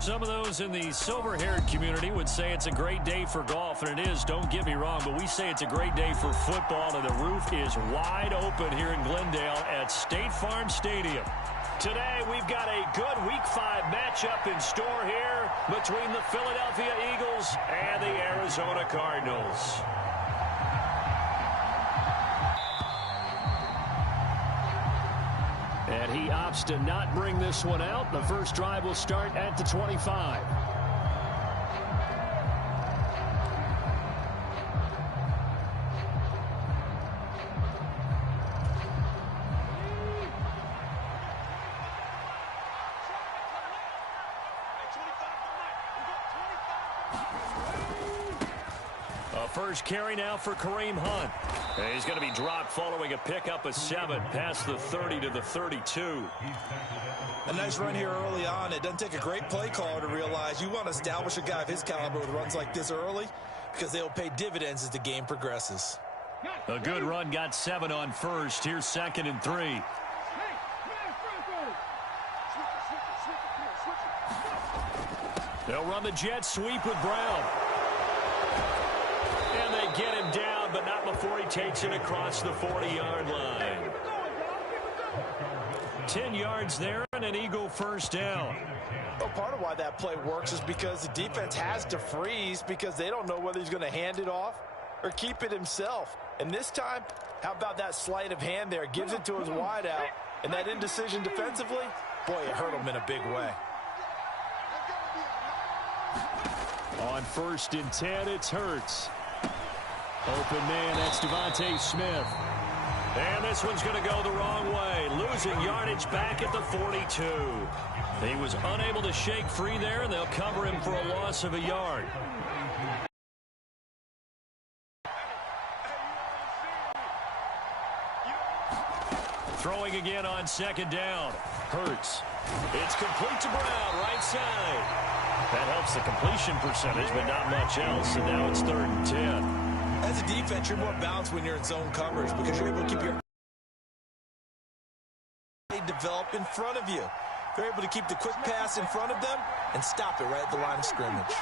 Some of those in the silver-haired community would say it's a great day for golf, and it is, don't get me wrong, but we say it's a great day for football, and the roof is wide open here in Glendale at State Farm Stadium. Today, we've got a good Week 5 matchup in store here between the Philadelphia Eagles and the Arizona Cardinals. And he opts to not bring this one out. The first drive will start at the 25. First carry now for Kareem Hunt. And he's going to be dropped following a pickup of 7 past the 30 to the 32. A nice run here early on. It doesn't take a great play caller to realize you want to establish a guy of his caliber with runs like this early because they'll pay dividends as the game progresses. A good run, got 7 on first. Here's 2nd and 3. They'll run the jet sweep with Brown. And they get him down, but not before he takes it across the 40-yard line. 10 yards there and an Eagle first down. Well, part of why that play works is because the defense has to freeze because they don't know whether he's going to hand it off or keep it himself. And this time, how about that sleight of hand there? Gives it to his wideout. And that indecision defensively, boy, it hurt him in a big way. On 1st and 10, it's Hurts. Open man, that's Devontae Smith. And this one's going to go the wrong way. Losing yardage back at the 42. He was unable to shake free there, and they'll cover him for a loss of a yard. Throwing again on 2nd down. Hurts. It's complete to Brown, right side. That helps the completion percentage, but not much else, and now it's 3rd and 10. As a defense, you're more balanced when you're in zone coverage because you're able to keep your develop in front of you. They're able to keep the quick pass in front of them and stop it right at the line of scrimmage.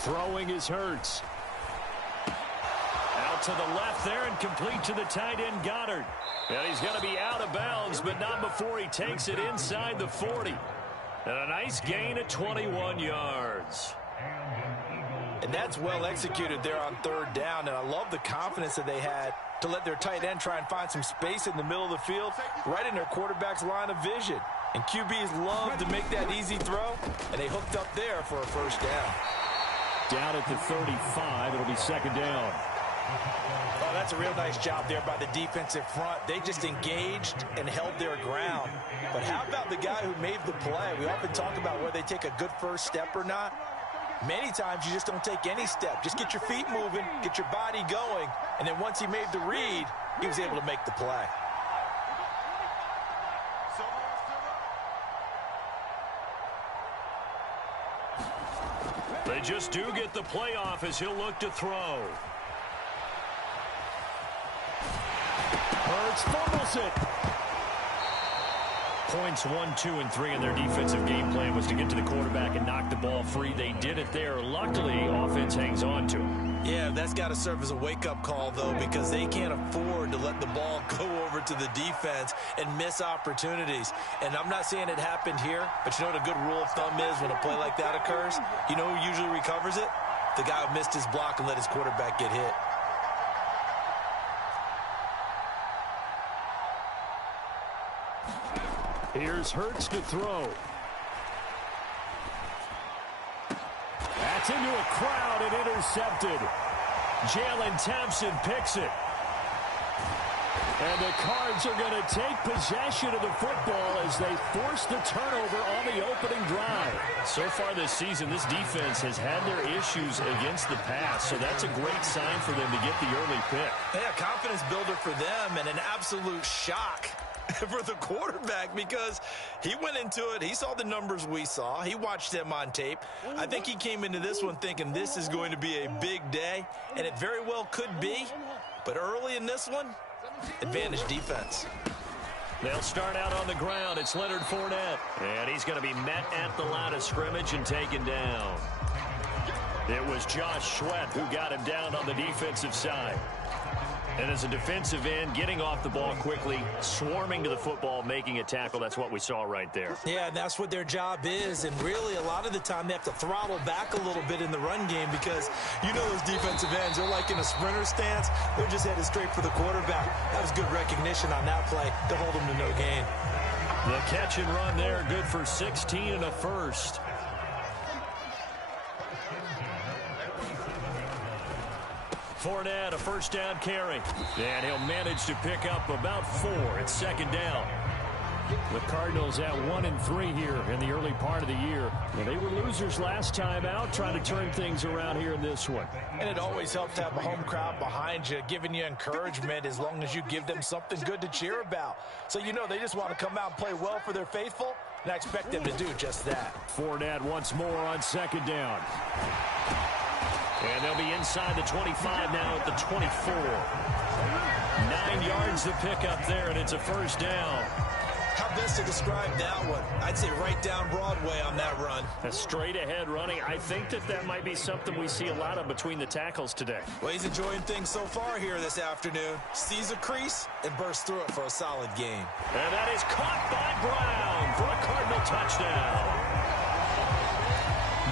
Throwing is Hurts. Out to the left there and complete to the tight end Goddard. And he's going to be out of bounds, but not before he takes it inside the 40. And a nice gain of 21 yards. And that's well executed there on 3rd down. And I love the confidence that they had to let their tight end try and find some space in the middle of the field, right in their quarterback's line of vision. And QBs love to make that easy throw, and they hooked up there for a first down. Down at the 35, it'll be 2nd down. Oh, that's a real nice job there by the defensive front. They just engaged and held their ground. But how about the guy who made the play? We often talk about whether they take a good first step or not. Many times you just don't take any step. Just get your feet moving, get your body going, and then once he made the read, he was able to make the play. They just do get the playoff as he'll look to throw. Hurts fumbles it. Points 1, 2, and 3 in their defensive game plan was to get to the quarterback and knock the ball free. They did it there. Luckily, offense hangs on to it. Yeah, that's got to serve as a wake-up call, though, because they can't afford to let the ball go over to the defense and miss opportunities. And I'm not saying it happened here, but you know what a good rule of thumb is when a play like that occurs? You know who usually recovers it? The guy who missed his block and let his quarterback get hit. Here's Hurts to throw. That's into a crowd and intercepted. Jalen Thompson picks it. And the Cards are going to take possession of the football as they force the turnover on the opening drive. So far this season, this defense has had their issues against the pass, so that's a great sign for them to get the early pick. Yeah, confidence builder for them and an absolute shock for the quarterback because he went into it. He saw the numbers we saw. He watched them on tape. I think he came into this one thinking this is going to be a big day, and it very well could be. But early in this one, advantage defense. They'll start out on the ground. It's Leonard Fournette. And he's going to be met at the line of scrimmage and taken down. It was Josh Sweat who got him down on the defensive side. And as a defensive end, getting off the ball quickly, swarming to the football, making a tackle, that's what we saw right there. Yeah, and that's what their job is. And really, a lot of the time, they have to throttle back a little bit in the run game because you know those defensive ends, they're like in a sprinter stance. They're just headed straight for the quarterback. That was good recognition on that play to hold them to no gain. The catch and run there, good for 16 and a first. Fournette, a first down carry. And he'll manage to pick up about 4 at second down. The Cardinals at 1-3 here in the early part of the year. Well, they were losers last time out, trying to turn things around here in this one. And it always helps to have a home crowd behind you, giving you encouragement as long as you give them something good to cheer about. So you know they just want to come out and play well for their faithful, and I expect them to do just that. Fournette once more on second down. And they'll be inside the 25 now at the 24. 9 yards to pick up there, and it's a first down. How best to describe that one? I'd say right down Broadway on that run. A straight ahead running. I think that might be something we see a lot of between the tackles today. Well, he's enjoying things so far here this afternoon. Sees a crease and bursts through it for a solid gain. And that is caught by Brown for a Cardinal touchdown.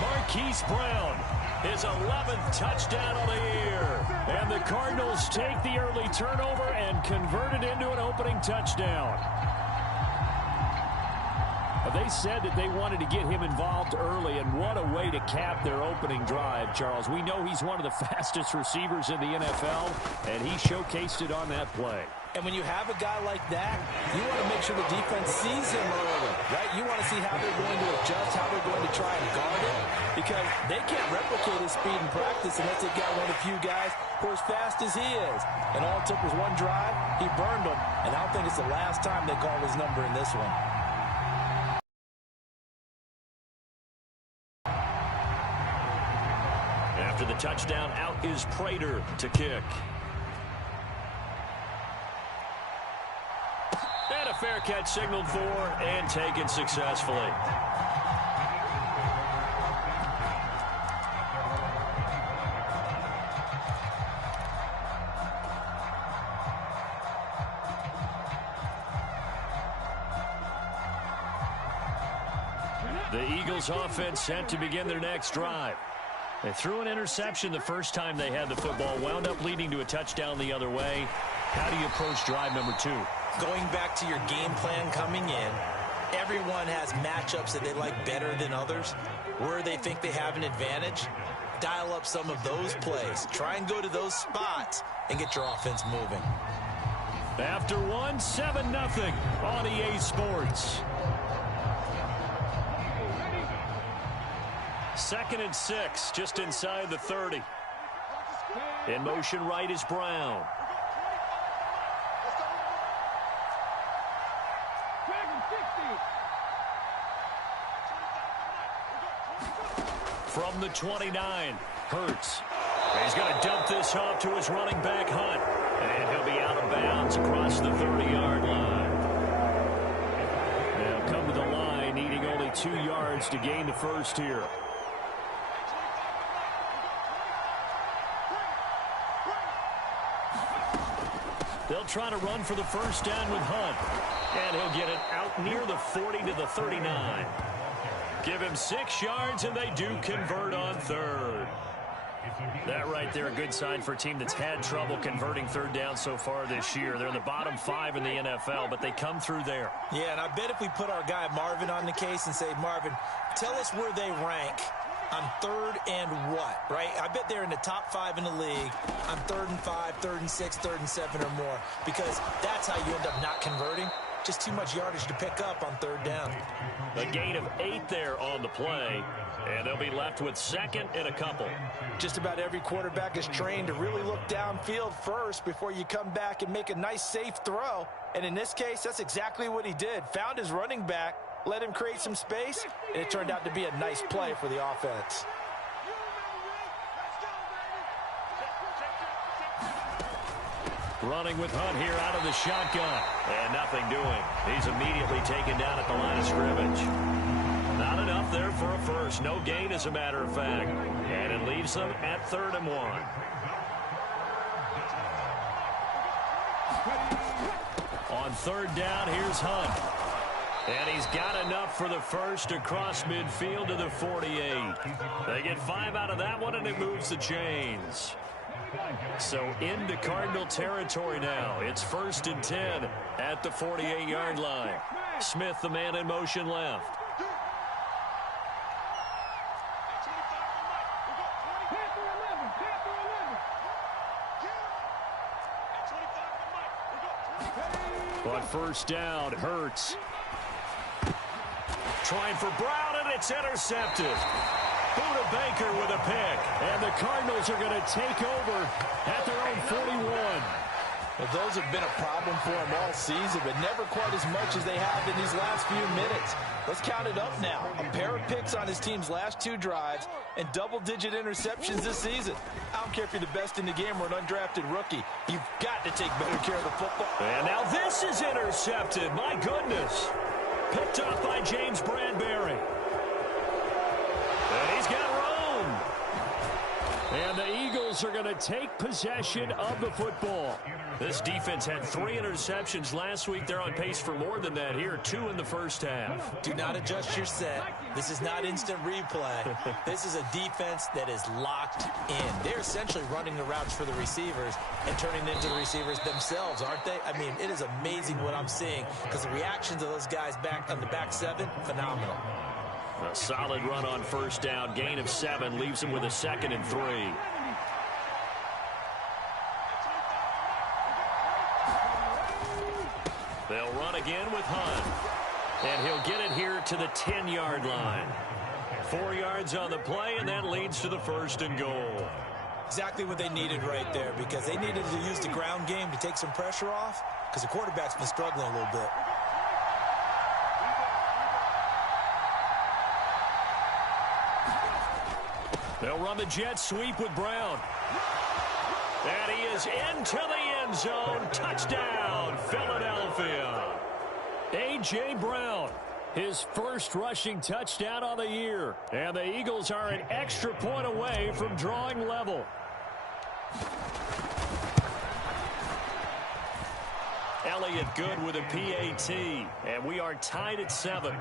Marquise Brown, his 11th touchdown of the year. And the Cardinals take the early turnover and convert it into an opening touchdown. They said that they wanted to get him involved early, and what a way to cap their opening drive, Charles. We know he's one of the fastest receivers in the NFL, and he showcased it on that play. And when you have a guy like that, you want to make sure the defense sees him early, right? You want to see how they're going to adjust, how they're going to try and guard it, because they can't replicate his speed in practice unless they've got one of the few guys who are as fast as he is. And all it took was one drive, he burned them, and I don't think it's the last time they call his number in this one. After the touchdown, out is Prater to kick. And a fair catch signaled for and taken successfully. The Eagles offense set to begin their next drive. They threw an interception the first time they had the football, wound up leading to a touchdown the other way. How do you approach drive number 2? Going back to your game plan coming in, everyone has matchups that they like better than others. Where they think they have an advantage, dial up some of those plays. Try and go to those spots and get your offense moving. After 1, 7-0 on EA Sports. 2nd and 6, just inside the 30. In motion right is Brown. From the 29, Hurts. He's going to dump this off to his running back, Hunt. And he'll be out of bounds across the 30-yard line. They'll come to the line, needing only 2 yards to gain the first here. They'll try to run for the first down with Hunt. And he'll get it out near the 40 to the 39. Give him 6 yards, and they do convert on 3rd. That right there, a good sign for a team that's had trouble converting 3rd down so far this year. They're in the bottom 5 in the NFL, but they come through there. Yeah, and I bet if we put our guy Marvin on the case and say, Marvin, tell us where they rank on 3rd and what, right? I bet they're in the top 5 in the league on 3rd and 5, 3rd and 6, 3rd and 7 or more, because that's how you end up not converting. Just too much yardage to pick up on 3rd down. A gain of 8 there on the play, and they'll be left with 2nd and a couple. Just about every quarterback is trained to really look downfield first before you come back and make a nice, safe throw. And in this case, that's exactly what he did. Found his running back, let him create some space, and it turned out to be a nice play for the offense. Running with Hunt here out of the shotgun. And nothing doing. He's immediately taken down at the line of scrimmage. Not enough there for a first. No gain, as a matter of fact. And it leaves them at 3rd and 1. On 3rd down, here's Hunt. And he's got enough for the first across midfield to the 48. They get 5 out of that one, and it moves the chains. So into Cardinal territory now. It's 1st and 10 at the 48-yard line. Smith, the man in motion left. On 1st down, Hurts. Trying for Brown, and it's intercepted. Buda Baker with a pick. And the Cardinals are going to take over at their own 41. Well, those have been a problem for them all season, but never quite as much as they have in these last few minutes. Let's count it up now. A pair of picks on his team's last 2 drives and double-digit interceptions this season. I don't care if you're the best in the game or an undrafted rookie. You've got to take better care of the football. And now this is intercepted. My goodness. Picked up by James Bradbury. And he's got room. And the Eagles are going to take possession of the football. This defense had 3 interceptions last week. They're on pace for more than that here. 2 in the first half. Do not adjust your set. This is not instant replay. This is a defense that is locked in. They're essentially running the routes for the receivers and turning them into the receivers themselves, aren't they? I mean, it is amazing what I'm seeing because the reactions of those guys back on the back 7, phenomenal. A solid run on 1st down. Gain of 7 leaves him with a 2nd and 3. They'll run again with Hunt. And he'll get it here to the 10-yard line. 4 yards on the play, and that leads to the 1st and goal. Exactly what they needed right there, because they needed to use the ground game to take some pressure off, because the quarterback's been struggling a little bit. They'll run the jet sweep with Brown. And he is into the end zone. Touchdown, Philadelphia. A.J. Brown, his first rushing touchdown of the year. And the Eagles are an extra point away from drawing level. Elliott good with a PAT. And we are tied at 7.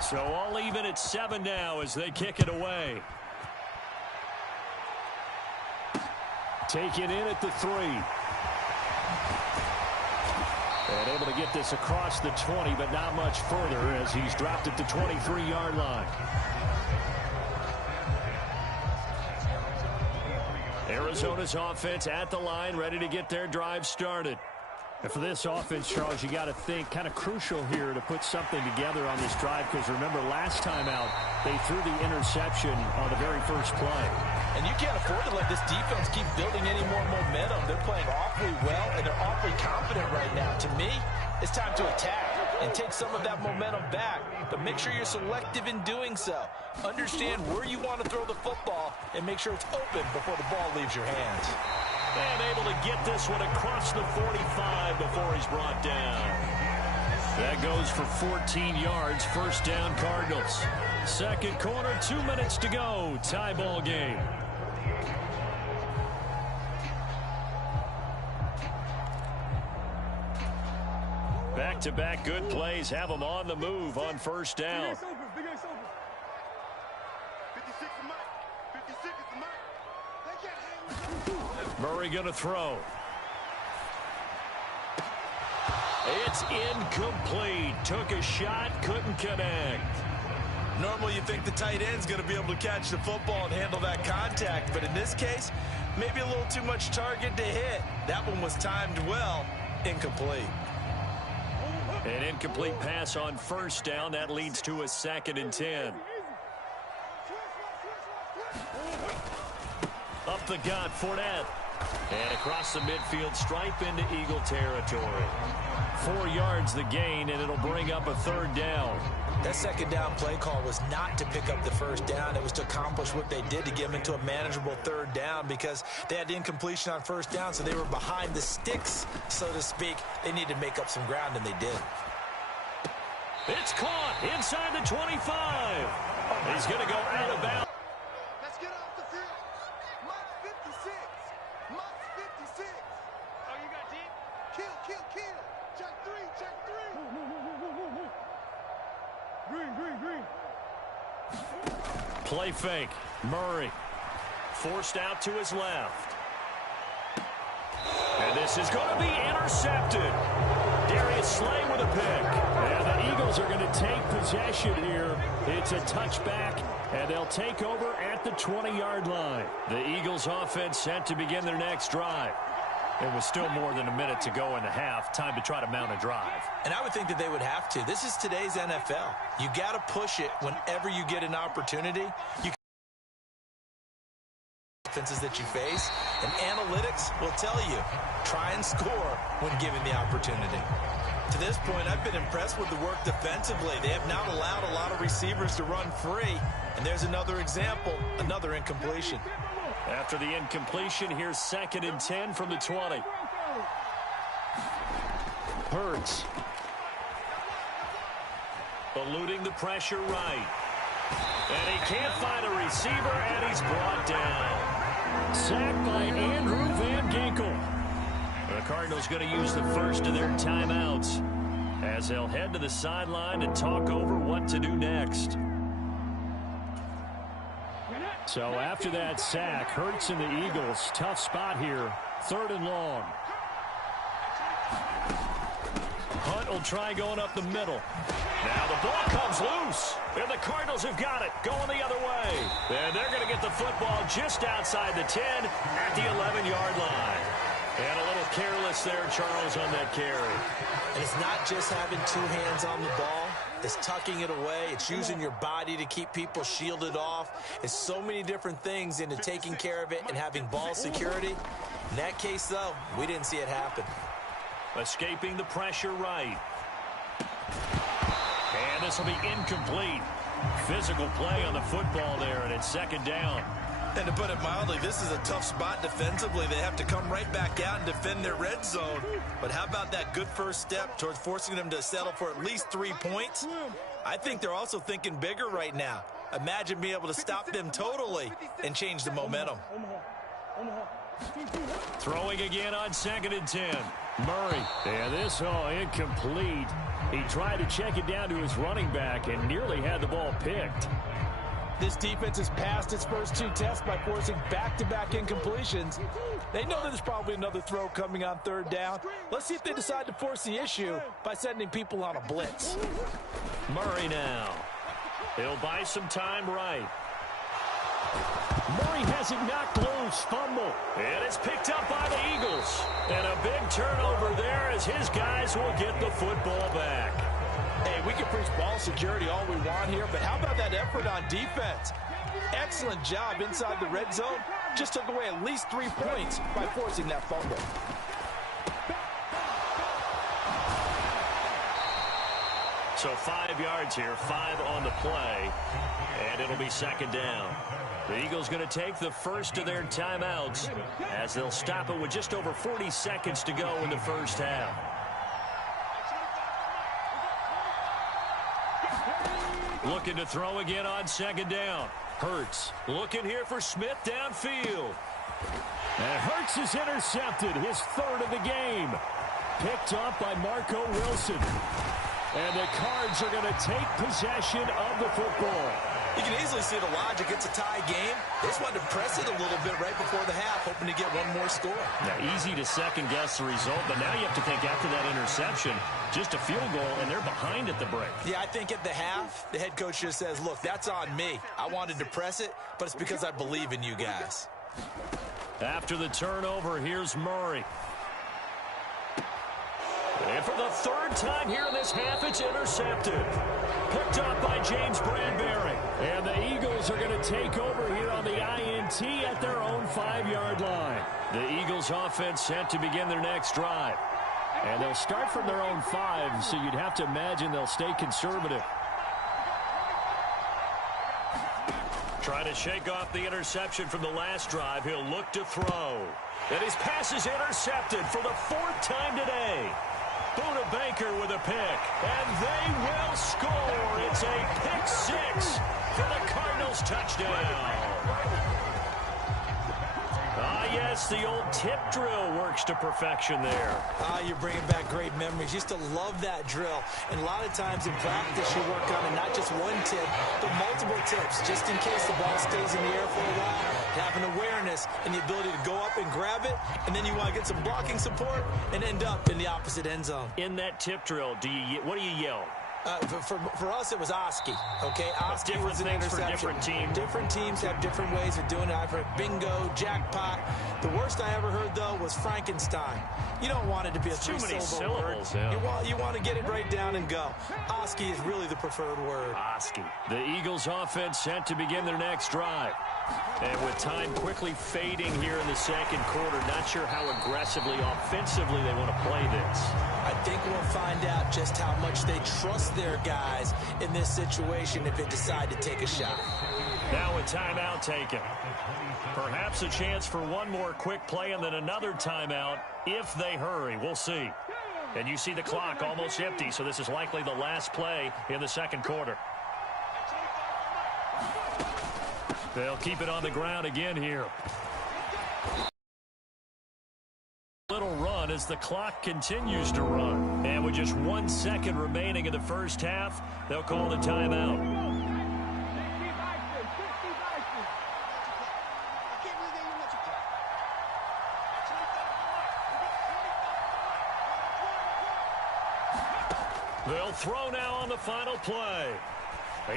So all even at 7 now as they kick it away. Taken in at the 3. And able to get this across the 20, but not much further as he's dropped at the 23-yard line. Arizona's offense at the line, ready to get their drive started. And for this offense, Charles, you got to think kind of crucial here to put something together on this drive, because remember last time out they threw the interception on the very first play. And you can't afford to let this defense keep building any more momentum. They're playing awfully well, and they're awfully confident right now. To me, it's time to attack and take some of that momentum back, but make sure you're selective in doing so. Understand where you want to throw the football and make sure it's open before the ball leaves your hands. And able to get this one across the 45 before he's brought down. That goes for 14 yards. 1st down, Cardinals. Second quarter, 2 minutes to go. Tie ball game. Back-to-back good plays have them on the move on 1st down. Murray going to throw. It's incomplete. Took a shot, couldn't connect. Normally you think the tight end's going to be able to catch the football and handle that contact, but in this case, maybe a little too much target to hit. That one was timed well. Incomplete. An incomplete pass on 1st down. That leads to a 2nd and 10. Up the gut, Fournette. And across the midfield stripe into Eagle territory. 4 yards the gain, and it'll bring up a 3rd down. That 2nd down play call was not to pick up the 1st down. It was to accomplish what they did to get them into a manageable 3rd down because they had incompletion on 1st down, so they were behind the sticks, so to speak. They needed to make up some ground, and they did. It's caught inside the 25. He's going to go out of bounds. Let's get off the field. Mark 56. Mark 56. Oh, you got deep? Kill, kill, kill. Check 3, check 3. Green. Play fake. Murray forced out to his left. And this is going to be intercepted. Darius Slay with a pick. And the Eagles are going to take possession here. It's a touchback, and they'll take over at the 20-yard line. The Eagles offense set to begin their next drive. It was still more than a minute to go in the half. Time to try to mount a drive. And I would think that they would have to. This is today's NFL. You got to push it whenever you get an opportunity. You offenses that you face, and analytics will tell you, try and score when given the opportunity. To this point, I've been impressed with the work defensively. They have not allowed a lot of receivers to run free. And there's another example, another incompletion. After the incompletion, here's 2nd and 10 from the 20. Hurts. Eluding the pressure right. And he can't find a receiver, and he's brought down. Sacked by Andrew Van Ginkel. The Cardinals going to use the first of their timeouts as they'll head to the sideline and talk over what to do next. So after that sack, Hurts and the Eagles, tough spot here, 3rd and long. Hunt will try going up the middle. Now the ball comes loose, and the Cardinals have got it, going the other way. And they're going to get the football just outside the 10 at the 11-yard line. And a little careless there, Charles, on that carry. And it's not just having 2 hands on the ball. It's tucking it away. It's using your body to keep people shielded off. It's so many different things into taking care of it and having ball security. In that case, though, we didn't see it happen. Escaping the pressure right. And this will be incomplete. Physical play on the football there, and it's 2nd down. And to put it mildly, this is a tough spot defensively. They have to come right back out and defend their red zone. But how about that good first step towards forcing them to settle for at least 3 points? I think they're also thinking bigger right now. Imagine being able to stop them totally and change the momentum. Throwing again on 2nd and 10. Murray. And this incomplete. He tried to check it down to his running back and nearly had the ball picked. This defense has passed its first 2 tests by forcing back-to-back incompletions. They know there's probably another throw coming on 3rd down. Let's see if they decide to force the issue by sending people on a blitz. Murray now. He'll buy some time right. Murray has it knocked loose. Fumble. And it's picked up by the Eagles. And a big turnover there as his guys will get the football back. Hey, we can preach ball security all we want here, but how about that effort on defense? Excellent job inside the red zone. Just took away at least 3 points by forcing that fumble. So 5 yards here, 5 on the play, and it'll be 2nd down. The Eagles going to take the first of their timeouts as they'll stop it with just over 40 seconds to go in the first half. Looking to throw again on 2nd down. Hurts looking here for Smith downfield. And Hurts is intercepted, his 3rd of the game. Picked up by Marco Wilson. And the Cards are going to take possession of the football. You can easily see the logic. It's a tie game. They just wanted to press it a little bit right before the half, hoping to get one more score. Now, easy to second-guess the result, but now you have to think after that interception, just a field goal, and they're behind at the break. Yeah, I think at the half, the head coach just says, look, that's on me. I wanted to press it, but it's because I believe in you guys. After the turnover, here's Murray. And for the third time here in this half, it's intercepted. Picked up by James Bradbury. And the Eagles are going to take over here on the INT at their own 5-yard line. The Eagles offense set to begin their next drive. And they'll start from their own 5, so you'd have to imagine they'll stay conservative. Trying to shake off the interception from the last drive. He'll look to throw. And his pass is intercepted for the 4th time today. Buda Baker with a pick. And they will score. It's a pick 6 for the Cardinals touchdown. Yes, the old tip drill works to perfection there. You're bringing back great memories. Used to love that drill. And a lot of times in practice, you work on it, not just one tip, but multiple tips, just in case the ball stays in the air for a while. Have an awareness and the ability to go up and grab it, and then you want to get some blocking support and end up in the opposite end zone. In that tip drill, what do you yell? For us, it was Oski. Okay, Oski was an interception. For different teams. Different teams have different ways of doing it. I've heard bingo, jackpot. The worst I ever heard, though, was Frankenstein. You don't want it to be a three-syllable word. Yeah. You want to get it right down and go. Oski is really the preferred word. Oski. The Eagles offense set to begin their next drive. And with time quickly fading here in the second quarter, not sure how aggressively, offensively they want to play this. I think we'll find out just how much they trust their guys in this situation if they decide to take a shot. Now a timeout taken. Perhaps a chance for one more quick play and then another timeout if they hurry. We'll see. And you see the clock almost empty, so this is likely the last play in the second quarter. They'll keep it on the ground again here. Little run as the clock continues to run. And with just 1 second remaining in the first half, they'll call the timeout. They'll throw now on the final play.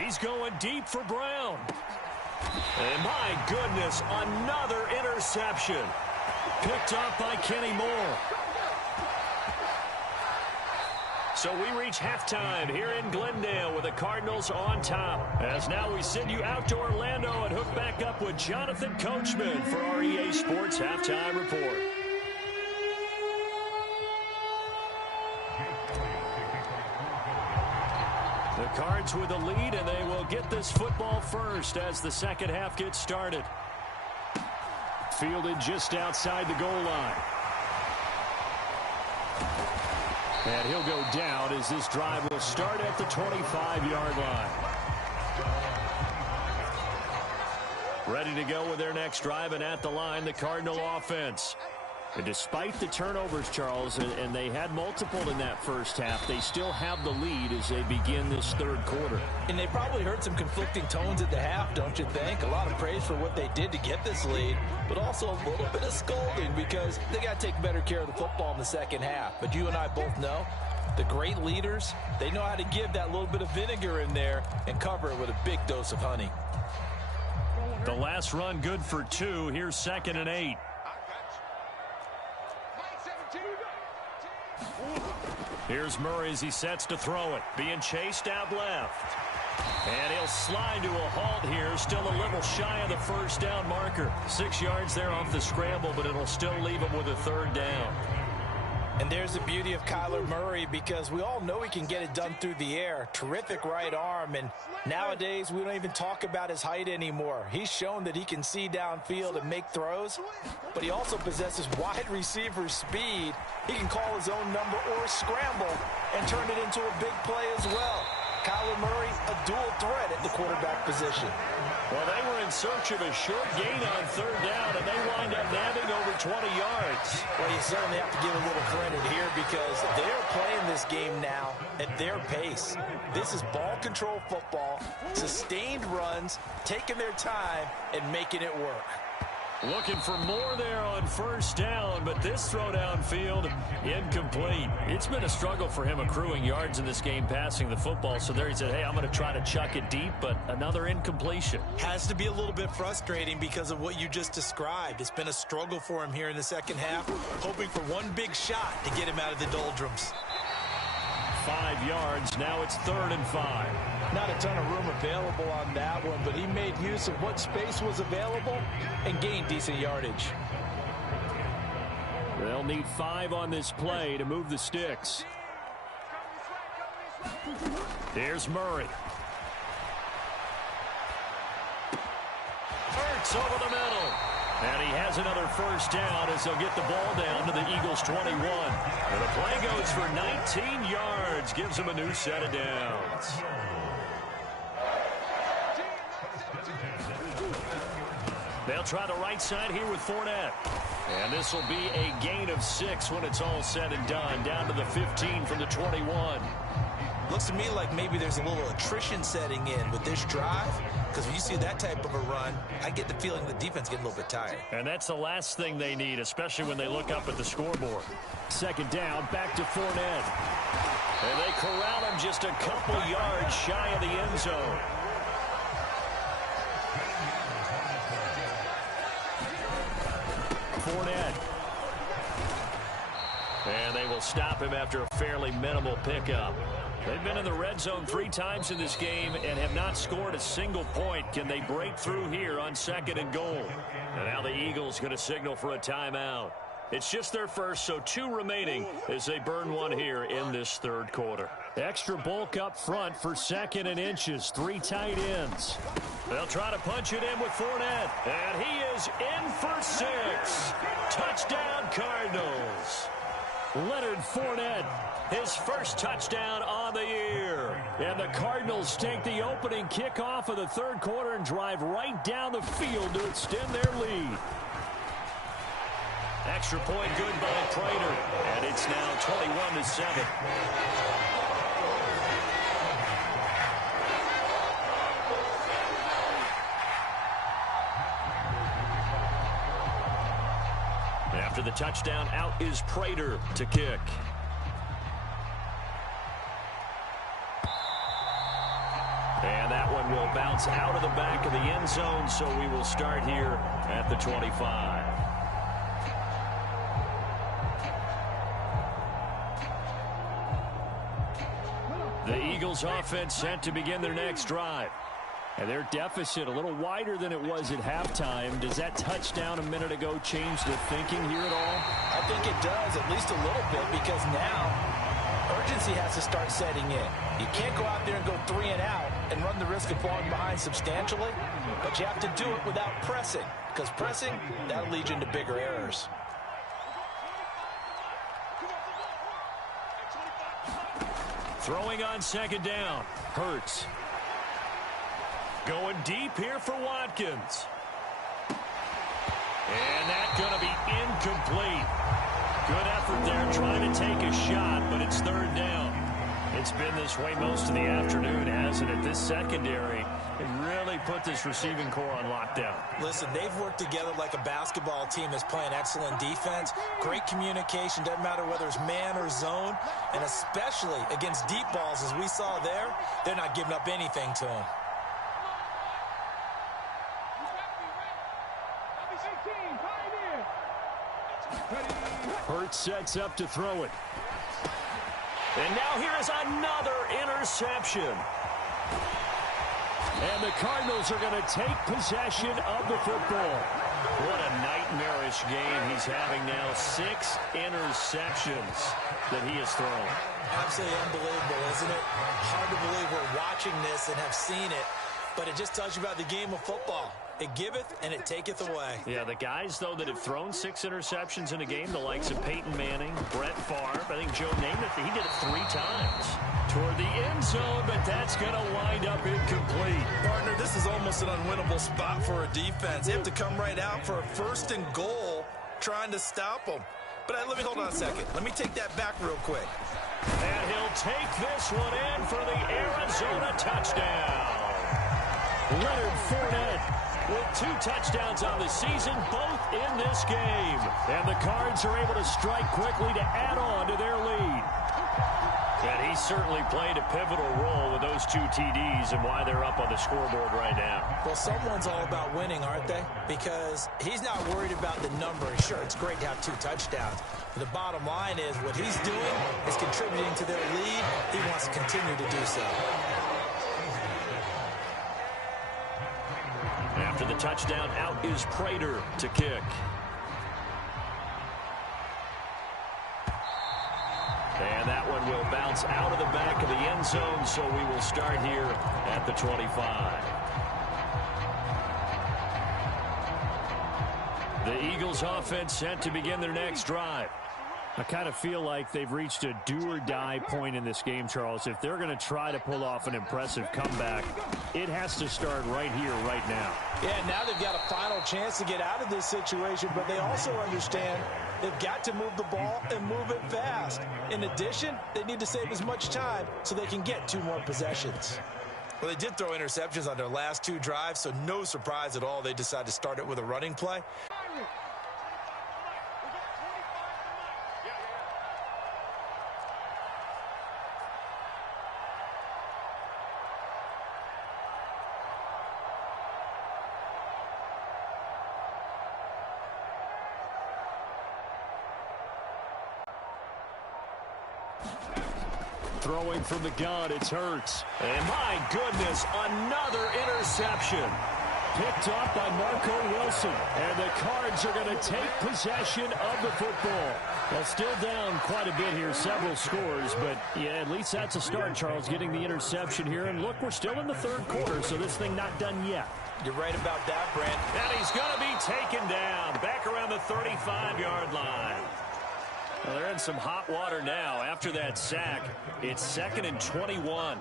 He's going deep for Brown. And my goodness, another interception. Picked up by Kenny Moore. So we reach halftime here in Glendale with the Cardinals on top. As now we send you out to Orlando and hook back up with Jonathan Coachman for our EA Sports Halftime Report. The Cards with the lead, and they will get this football first as the second half gets started. Fielded just outside the goal line. And he'll go down as this drive will start at the 25-yard line. Ready to go with their next drive, and at the line, the Cardinal offense. And despite the turnovers, Charles, and they had multiple in that first half, they still have the lead as they begin this third quarter. And they probably heard some conflicting tones at the half, don't you think? A lot of praise for what they did to get this lead, but also a little bit of scolding because they got to take better care of the football in the second half. But you and I both know the great leaders, they know how to give that little bit of vinegar in there and cover it with a big dose of honey. The last run good for 2. Here's 2nd and 8. Here's Murray as he sets to throw it. Being chased out left. And he'll slide to a halt here. Still a little shy of the first down marker. 6 yards there off the scramble, but it'll still leave him with a third down. And there's the beauty of Kyler Murray because we all know he can get it done through the air. Terrific right arm. And nowadays, we don't even talk about his height anymore. He's shown that he can see downfield and make throws, but he also possesses wide receiver speed. He can call his own number or scramble and turn it into a big play as well. Kyler Murray, a dual threat at the quarterback position. Well, they were in search of a short gain on third down, and they wind up nabbing over 20 yards. Well, you certainly have to give a little credit here because they're playing this game now at their pace. This is ball control football, sustained runs, taking their time, and making it work. Looking for more there on first down, but this throw downfield, incomplete. It's been a struggle for him accruing yards in this game passing the football, so there he said, hey, I'm going to try to chuck it deep, but another incompletion. Has to be a little bit frustrating because of what you just described. It's been a struggle for him here in the second half, hoping for one big shot to get him out of the doldrums. 5 yards. Now it's 3rd and 5. Not a ton of room available on that one, but he made use of what space was available and gained decent yardage. They'll need 5 on this play to move the sticks. Here's Murray. Hurts over the middle. And he has another first down as they'll get the ball down to the Eagles' 21. And the play goes for 19 yards. Gives them a new set of downs. They'll try the right side here with Fournette. And this will be a gain of 6 when it's all said and done. Down to the 15 from the 21. Looks to me like maybe there's a little attrition setting in with this drive. Because when you see that type of a run, I get the feeling the defense getting a little bit tired. And that's the last thing they need, especially when they look up at the scoreboard. 2nd down, back to Fournette. And they corral him just a couple yards shy of the end zone. Fournette. And they will stop him after a fairly minimal pickup. They've been in the red zone 3 times in this game and have not scored a single point. Can they break through here on 2nd and goal? And now the Eagles going to signal for a timeout. It's just their first, so 2 remaining as they burn one here in this 3rd quarter. Extra bulk up front for 2nd and inches. 3 tight ends. They'll try to punch it in with Fournette. And he is in for 6. Touchdown, Cardinals. Leonard Fournette, his first touchdown on the year. And the Cardinals take the opening kickoff of the 3rd quarter and drive right down the field to extend their lead. Extra point good by Prater. And it's now 21-7. After the touchdown, out is Prater to kick. And that one will bounce out of the back of the end zone, so we will start here at the 25. The Eagles offense set to begin their next drive. And their deficit a little wider than it was at halftime. Does that touchdown a minute ago change the thinking here at all? I think it does, at least a little bit, because now urgency has to start setting in. You can't go out there and go 3 and out and run the risk of falling behind substantially, but you have to do it without pressing, because pressing, that'll lead you into bigger errors. Throwing on 2nd down. Hurts. Going deep here for Watkins. And that's going to be incomplete. Good effort there trying to take a shot, but it's 3rd down. It's been this way most of the afternoon, hasn't it? This secondary, it really put this receiving core on lockdown. Listen, they've worked together like a basketball team that's playing excellent defense. Great communication, doesn't matter whether it's man or zone. And especially against deep balls, as we saw there, they're not giving up anything to them. Hurts sets up to throw it. And now here is another interception. And the Cardinals are going to take possession of the football. What a nightmarish game he's having now. 6 interceptions that he has thrown. Absolutely unbelievable, isn't it? Hard to believe we're watching this and have seen it, but it just tells you about the game of football. It giveth and it taketh away. Yeah, the guys, though, that have thrown 6 interceptions in a game, the likes of Peyton Manning, Brett Favre, I think Joe Namath, he did it 3 times. Toward the end zone, but that's going to wind up incomplete. Partner, this is almost an unwinnable spot for a defense. They have to come right out for a 1st and goal trying to stop them. But let me hold on a second. Let me take that back real quick. And he'll take this one in for the Arizona touchdown. Leonard Fournette with 2 touchdowns on the season, both in this game. And the Cards are able to strike quickly to add on to their lead. And he certainly played a pivotal role with those 2 TDs and why they're up on the scoreboard right now. Well, someone's all about winning, aren't they? Because he's not worried about the number. Sure, it's great to have 2 touchdowns. But the bottom line is what he's doing is contributing to their lead. He wants to continue to do so. After the touchdown, out is Prater to kick. And that one will bounce out of the back of the end zone, so we will start here at the 25. The Eagles offense set to begin their next drive. I kind of feel like they've reached a do-or-die point in this game, Charles. If they're going to try to pull off an impressive comeback, it has to start right here, right now. Yeah, now they've got a final chance to get out of this situation, but they also understand they've got to move the ball and move it fast. In addition, they need to save as much time so they can get 2 more possessions. Well, they did throw interceptions on their last 2 drives, so no surprise at all they decided to start it with a running play. Throwing from the gun, it's Hurts. And my goodness, another interception. Picked off by Marco Wilson. And the Cards are going to take possession of the football. Well, still down quite a bit here, several scores. But, yeah, at least that's a start, Charles, getting the interception here. And, look, we're still in the 3rd quarter, so this thing not done yet. You're right about that, Brent. And he's going to be taken down back around the 35-yard line. Well, they're in some hot water now. After that sack, it's 2nd and 21.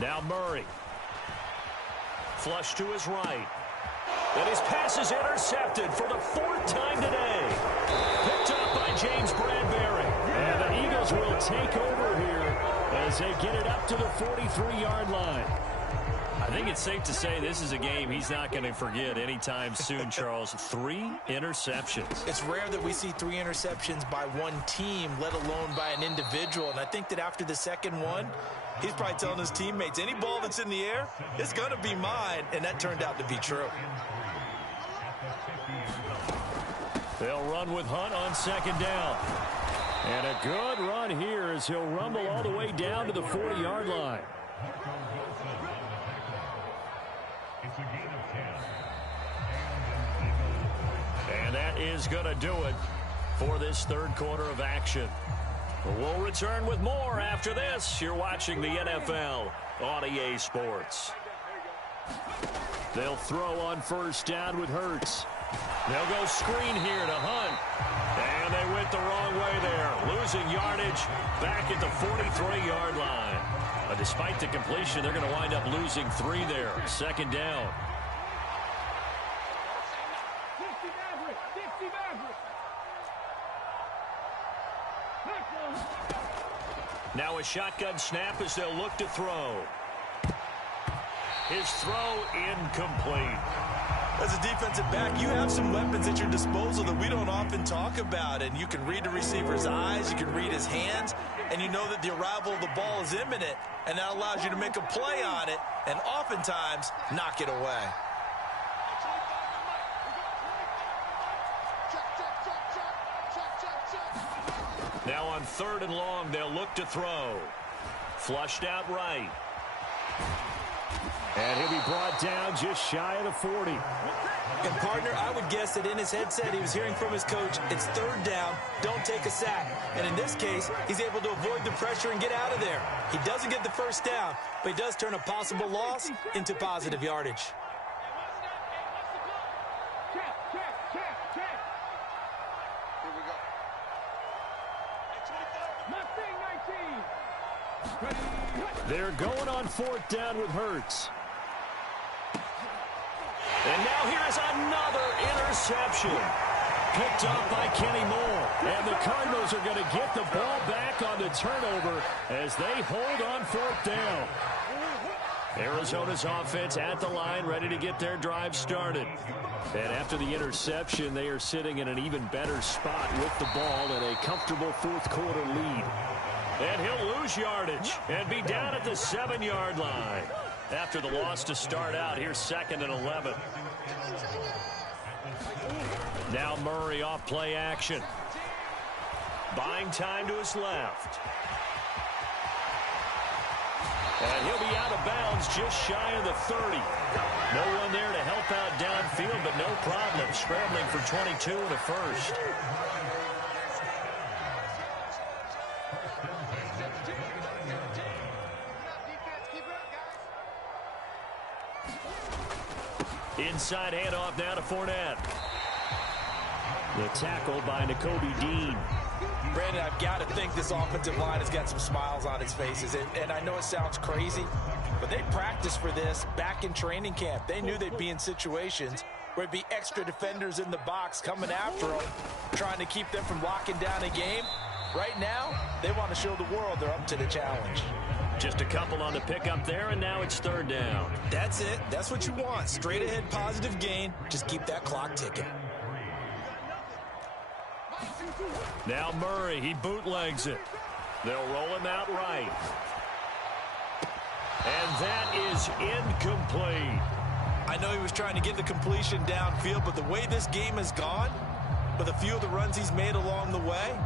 Now Murray. Flush to his right. And his pass is intercepted for the 4th time today. Picked up by James Bradbury. And the Eagles will take over here as they get it up to the 43-yard line. I think it's safe to say this is a game he's not going to forget anytime soon, Charles. 3 interceptions. It's rare that we see 3 interceptions by one team, let alone by an individual. And I think that after the 2nd one, he's probably telling his teammates, any ball that's in the air, it's going to be mine. And that turned out to be true. They'll run with Hunt on 2nd down. And a good run here as he'll rumble all the way down to the 40-yard line. And that is going to do it for this 3rd quarter of action. We'll return with more after this. You're watching the NFL on EA Sports. They'll throw on 1st down with Hurts. They'll go screen here to Hunt. And they went the wrong way there. Losing yardage back at the 43-yard line. But despite the completion, they're going to wind up losing 3 there. 2nd down. Now a shotgun snap as they'll look to throw. His throw incomplete. As a defensive back, you have some weapons at your disposal that we don't often talk about. And you can read the receiver's eyes, you can read his hands, and you know that the arrival of the ball is imminent. And that allows you to make a play on it and oftentimes knock it away. Now on 3rd and long, they'll look to throw. Flushed out right. And he'll be brought down just shy of the 40. And, partner, I would guess that in his headset he was hearing from his coach, it's 3rd down, don't take a sack. And in this case, he's able to avoid the pressure and get out of there. He doesn't get the 1st down, but he does turn a possible loss into positive yardage. They're going on 4th down with Hurts. And now here is another interception. Picked up by Kenny Moore. And the Cardinals are going to get the ball back on the turnover as they hold on 4th down. Arizona's offense at the line, ready to get their drive started. And after the interception, they are sitting in an even better spot with the ball and a comfortable fourth-quarter lead. And he'll lose yardage and be down at the 7-yard line. After the loss to start out, here's 2nd and 11. Now Murray off play action. Buying time to his left. And he'll be out of bounds just shy of the 30. No one there to help out downfield, but no problem. Scrambling for 22 and a first. Inside handoff now to Fournette. The tackle by Nakobe Dean. Brandon, I've got to think this offensive line has got some smiles on its faces. And I know it sounds crazy, but they practiced for this back in training camp. They knew they'd be in situations where it'd be extra defenders in the box coming after them, trying to keep them from locking down a game. Right now, they want to show the world they're up to the challenge. Just a couple on the pickup there, and now it's 3rd down. That's it. That's what you want. Straight ahead positive gain. Just keep that clock ticking. Now Murray, he bootlegs it. They'll roll him out right. And that is incomplete. I know he was trying to get the completion downfield, but the way this game has gone, with a few of the runs he's made along the way,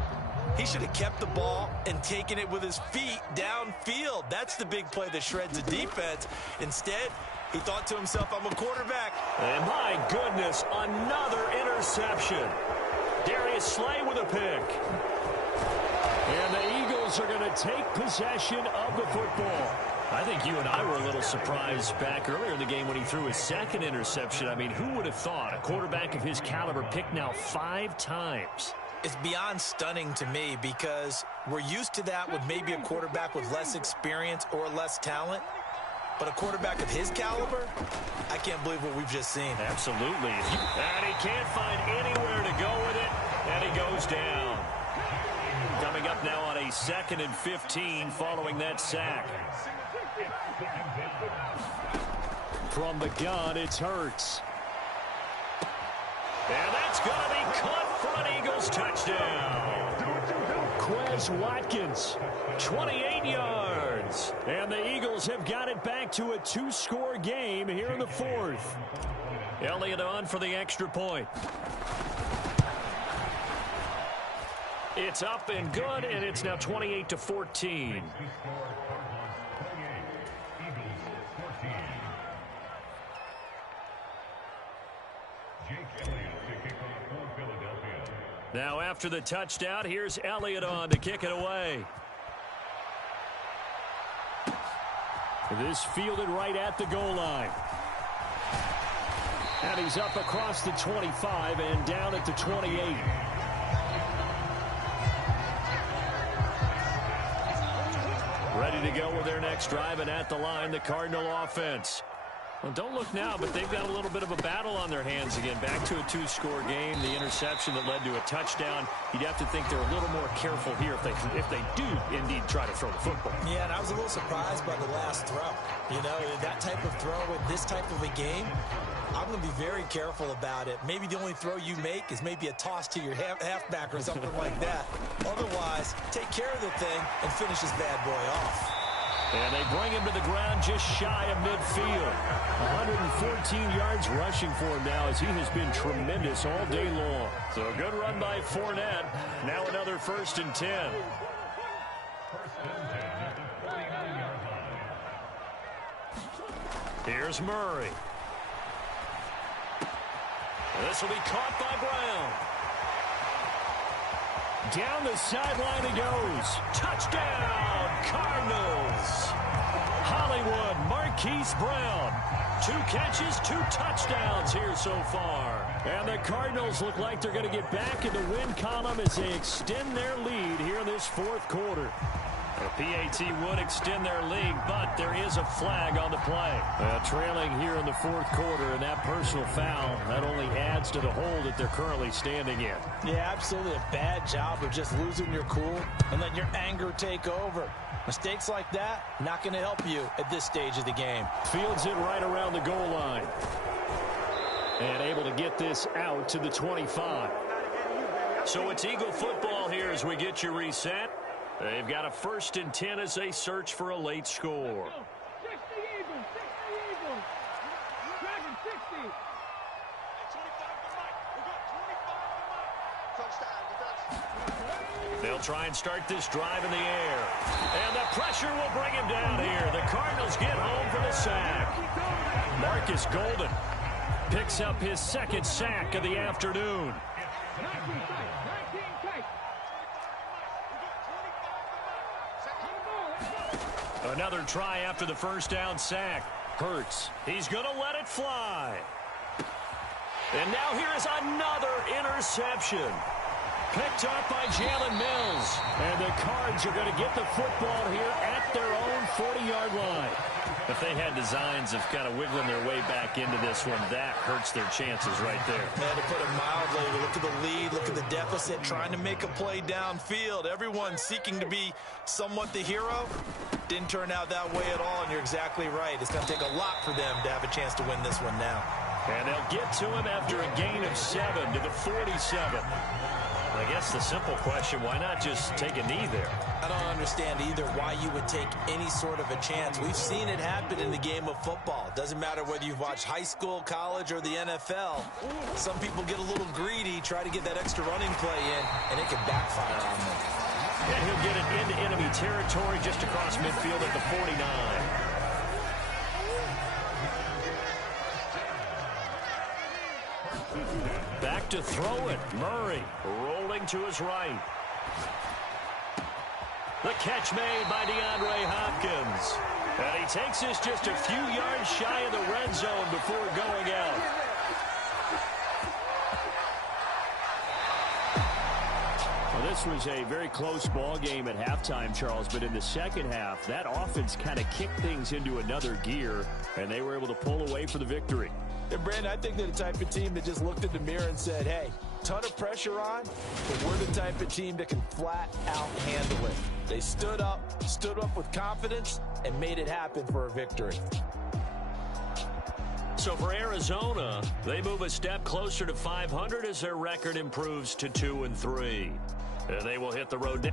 he should have kept the ball and taken it with his feet downfield. That's the big play that shreds the defense. Instead, he thought to himself, I'm a quarterback. And my goodness, another interception. Darius Slay with a pick. And the Eagles are going to take possession of the football. I think you and I were a little surprised back earlier in the game when he threw his 2nd interception. I mean, who would have thought a quarterback of his caliber picked now 5 times? It's beyond stunning to me because we're used to that with maybe a quarterback with less experience or less talent. But a quarterback of his caliber, I can't believe what we've just seen. Absolutely. And he can't find anywhere to go with it, and he goes down. Coming up now on a 2nd and 15 following that sack. From the gun, it's Hurts. And that's going to be caught for an Eagles touchdown. Quez Watkins, 28 yards. And the Eagles have got it back to a 2-score game here in the 4th. Elliott on for the extra point. It's up and good, and it's now 28-14. Now after the touchdown, here's Elliott on to kick it away. This fielded right at the goal line. And he's up across the 25 and down at the 28. Ready to go with their next drive, and at the line, the Cardinal offense. Well, don't look now, but they've got a little bit of a battle on their hands again. Back to a 2-score game. The interception that led to a touchdown. You'd have to think they're a little more careful here if they do indeed try to throw the football. Yeah, and I was a little surprised by the last throw. You know, that type of throw in this type of a game, I'm going to be very careful about it. Maybe the only throw you make is maybe a toss to your halfback or something like that. Otherwise, take care of the thing and finish this bad boy off. And they bring him to the ground just shy of midfield. 114 yards rushing for him now as he has been tremendous all day long. So a good run by Fournette. Now another 1st and 10. Here's Murray. This will be caught by Brown. Down the sideline he goes. Touchdown, Cardinals. Hollywood, Marquise Brown. 2 catches, 2 touchdowns here so far. And the Cardinals look like they're going to get back in the win column as they extend their lead here in this 4th quarter. The PAT would extend their lead, but there is a flag on the play. Trailing here in the fourth quarter, and that personal foul, that only adds to the hole that they're currently standing in. Yeah, absolutely a bad job of just losing your cool and letting your anger take over. Mistakes like that, not going to help you at this stage of the game. Fields it right around the goal line. And able to get this out to the 25. So it's Eagle football here as we get you reset. They've got a 1st and 10 as they search for a late score. 60 Eagles, 60 Eagles. Dragon 60. They'll try and start this drive in the air. And the pressure will bring him down here. The Cardinals get home for the sack. Marcus Golden picks up his 2nd sack of the afternoon. 19 tight. Another try after the 1st down sack. Hurts. He's going to let it fly. And now here is another interception. Picked up by Jalen Mills. And the Cards are going to get the football here at their own 40-yard line. If they had designs of kind of wiggling their way back into this one, that hurts their chances right there. Yeah, to put it mildly, look at the lead, look at the deficit, trying to make a play downfield. Everyone seeking to be somewhat the hero. Didn't turn out that way at all, and you're exactly right. It's going to take a lot for them to have a chance to win this one now. And they'll get to him after a gain of 7 to the 47. I guess the simple question, why not just take a knee there? I don't understand either why you would take any sort of a chance. We've seen it happen in the game of football. Doesn't matter whether you've watched high school, college, or the NFL. Some people get a little greedy, try to get that extra running play in, and it can backfire on them. And he'll get it into enemy territory just across midfield at the 49. Back to throw it. Murray rolling to his right. The catch made by DeAndre Hopkins. And he takes this just a few yards shy of the red zone before going out. Well, this was a very close ball game at halftime, Charles, but in the second half, that offense kind of kicked things into another gear, and they were able to pull away for the victory. And Brandon, I think they're the type of team that just looked in the mirror and said, hey, ton of pressure on, but we're the type of team that can flat out handle it. They stood up with confidence, and made it happen for a victory. So for Arizona, they move a step closer to 500 as their record improves to 2-3. And they will hit the road down.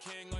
King